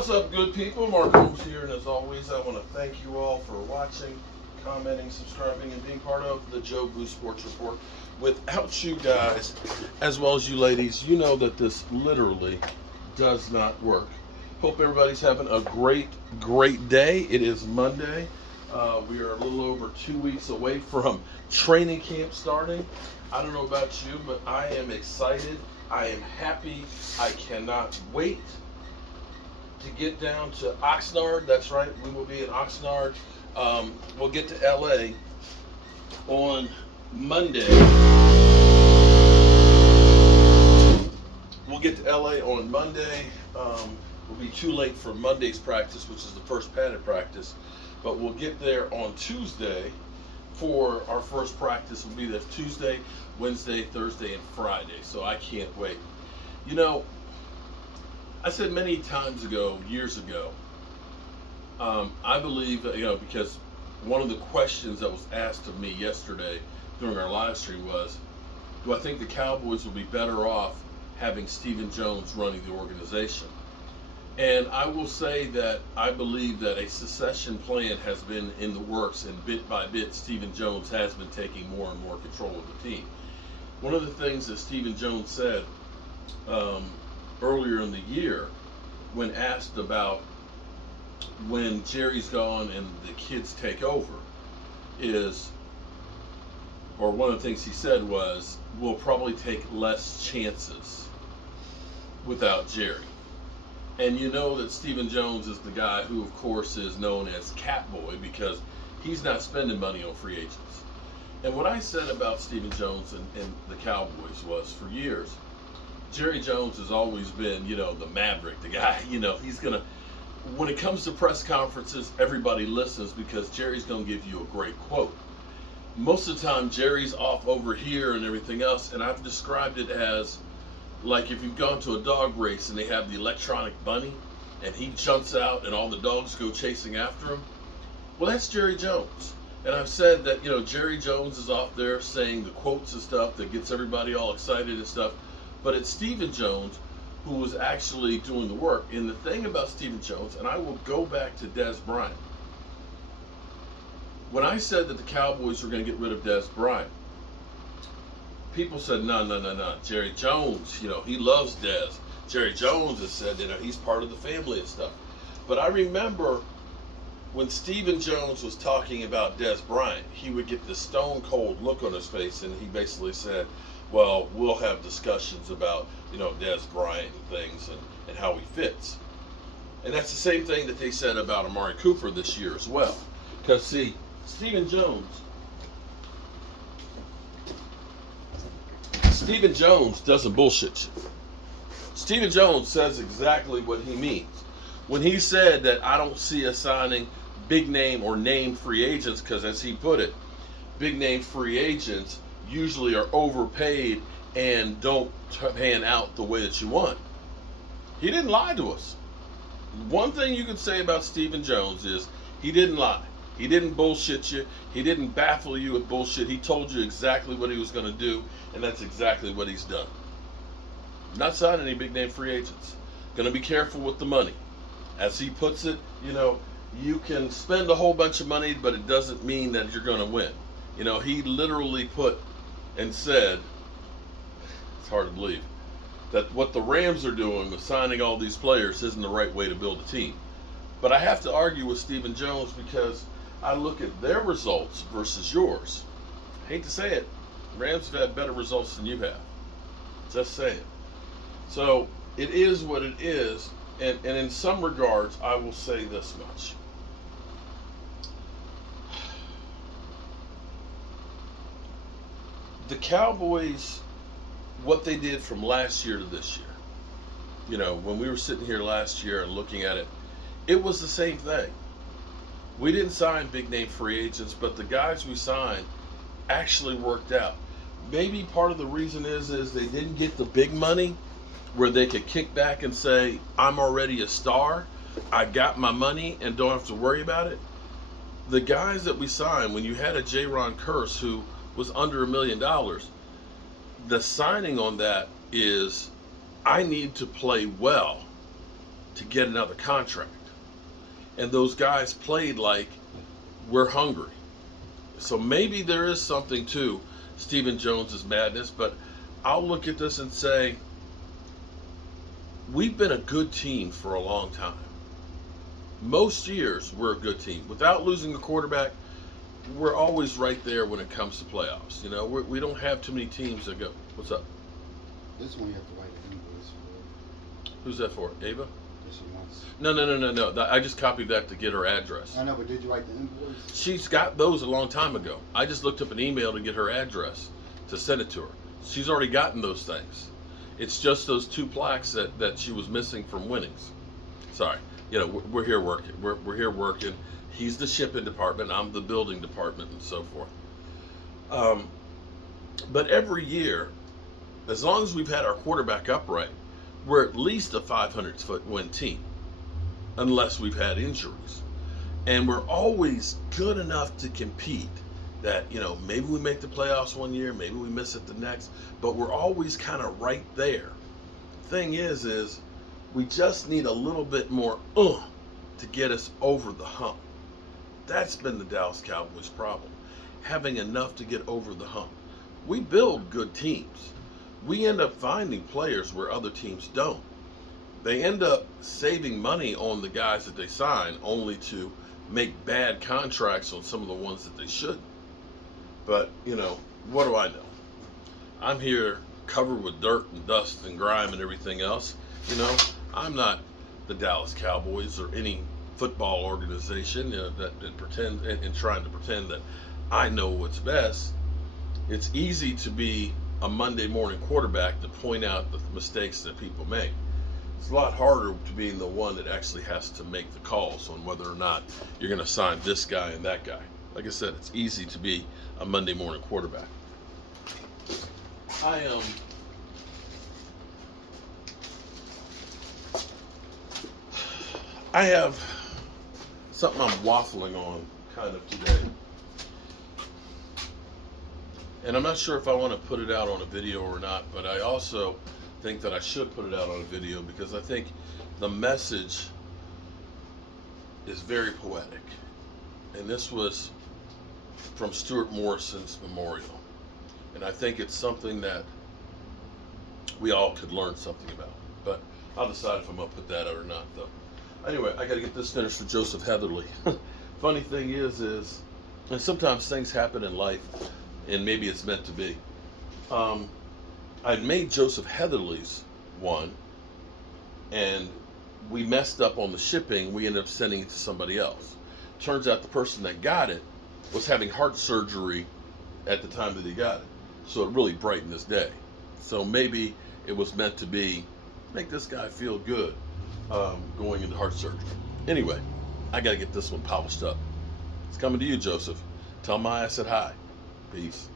What's up, good people? Mark Holmes here, and as always, I want to thank you all for watching, commenting, subscribing, and being part of the Joe Boo Sports Report. Without you guys, as well as you ladies, you know that this literally does not work. Hope everybody's having a great day. It is Monday. We are a little over 2 weeks away from training camp starting. I don't know about you, but I am excited. I am happy. I cannot wait to get down to Oxnard. That's right, we will be in Oxnard. We'll get to LA on Monday. We'll get to LA on Monday. We'll be too late for Monday's practice, which is the first padded practice, but we'll get there on Tuesday for our first practice. We'll be there Tuesday, Wednesday, Thursday, and Friday, so I can't wait. You know, I said many times ago, years ago, I believe, because one of the questions that was asked of me yesterday during our live stream was, do I think the Cowboys will be better off having Stephen Jones running the organization? And I will say that I believe that a succession plan has been in the works, and bit by bit, Stephen Jones has been taking more and more control of the team. One of the things that Stephen Jones said earlier in the year, when asked about when Jerry's gone and the kids take over, one of the things he said was, we'll probably take less chances without Jerry. And you know that Stephen Jones is the guy who, of course, is known as Catboy because he's not spending money on free agents. And what I said about Stephen Jones and the Cowboys was, for years, Jerry Jones has always been, the maverick, the guy, he's going to, when it comes to press conferences, everybody listens because Jerry's going to give you a great quote. Most of the time, Jerry's off over here and everything else, and I've described it as, like if you've gone to a dog race and they have the electronic bunny, and he jumps out and all the dogs go chasing after him. Well, that's Jerry Jones. And I've said that, Jerry Jones is off there saying the quotes and stuff that gets everybody all excited and stuff. But it's Stephen Jones who was actually doing the work. And the thing about Stephen Jones, and I will go back to Dez Bryant. When I said that the Cowboys were going to get rid of Dez Bryant, people said, no. Jerry Jones, he loves Dez. Jerry Jones has said, he's part of the family and stuff. But I remember when Stephen Jones was talking about Dez Bryant, he would get this stone cold look on his face, and he basically said, well, we'll have discussions about, Dez Bryant and things and how he fits. And that's the same thing that they said about Amari Cooper this year as well. Because, see, Stephen Jones doesn't bullshit you. Stephen Jones says exactly what he means. When he said that I don't see us signing big name or name free agents, because as he put it, big name free agents usually are overpaid and don't pan out the way that you want. He didn't lie to us. One thing you could say about Stephen Jones is he didn't lie. He didn't bullshit you. He didn't baffle you with bullshit. He told you exactly what he was going to do, and that's exactly what he's done. Not signing any big name free agents. Going to be careful with the money. As he puts it, you can spend a whole bunch of money, but it doesn't mean that you're going to win. He literally put and said, it's hard to believe, that what the Rams are doing with signing all these players isn't the right way to build a team. But I have to argue with Stephen Jones because I look at their results versus yours. I hate to say it, Rams have had better results than you have. Just saying. So it is what it is, and in some regards, I will say this much. The Cowboys, what they did from last year to this year, when we were sitting here last year and looking at it, it was the same thing. We didn't sign big name free agents, but the guys we signed actually worked out. Maybe part of the reason is they didn't get the big money where they could kick back and say, I'm already a star, I got my money and don't have to worry about it. The guys that we signed, when you had a Jaron Kearse who was under $1 million, the signing on that is, I need to play well to get another contract. And those guys played like we're hungry. So maybe there is something to Stephen Jones's madness, but I'll look at this and say we've been a good team for a long time. Most years we're a good team. Without losing a quarterback, we're always right there when it comes to playoffs. You know, we don't have too many teams that go. What's up? This one you have to write an invoice for. Who's that for? Ava? That she wants. No. I just copied that to get her address. I know, but did you write the invoice? She's got those a long time ago. I just looked up an email to get her address to send it to her. She's already gotten those things. It's just those 2 plaques that she was missing from winnings. Sorry. You know, we're here working. We're here working. He's the shipping department. I'm the building department and so forth. But every year, as long as we've had our quarterback upright, we're at least a 500-foot win team, unless we've had injuries. And we're always good enough to compete that, you know, maybe we make the playoffs one year, maybe we miss it the next, but we're always kind of right there. Thing is we just need a little bit more to get us over the hump. That's been the Dallas Cowboys' problem, having enough to get over the hump. We build good teams. We end up finding players where other teams don't. They end up saving money on the guys that they sign only to make bad contracts on some of the ones that they shouldn't. But, you know, what do I know? I'm here covered with dirt and dust and grime and everything else. You know, I'm not the Dallas Cowboys or any football organization, you know, that pretend and trying to pretend that I know what's best. It's easy to be a Monday morning quarterback to point out the mistakes that people make. It's a lot harder to being the one that actually has to make the calls on whether or not you're going to sign this guy and that guy. Like I said, it's easy to be a Monday morning quarterback. I have something I'm waffling on kind of today. And I'm not sure if I want to put it out on a video or not, but I also think that I should put it out on a video because I think the message is very poetic. And this was from Stuart Morrison's memorial. And I think it's something that we all could learn something about. But I'll decide if I'm going to put that out or not, though. Anyway, I got to get this finished with Joseph Heatherly. Funny thing is, and sometimes things happen in life, and maybe it's meant to be. I'd made Joseph Heatherly's one, and we messed up on the shipping. We ended up sending it to somebody else. Turns out the person that got it was having heart surgery at the time that he got it. So it really brightened his day. So maybe it was meant to be, make this guy feel good going into heart surgery. Anyway, I got to get this one polished up. It's coming to you, Joseph. Tell Maya I said hi. Peace.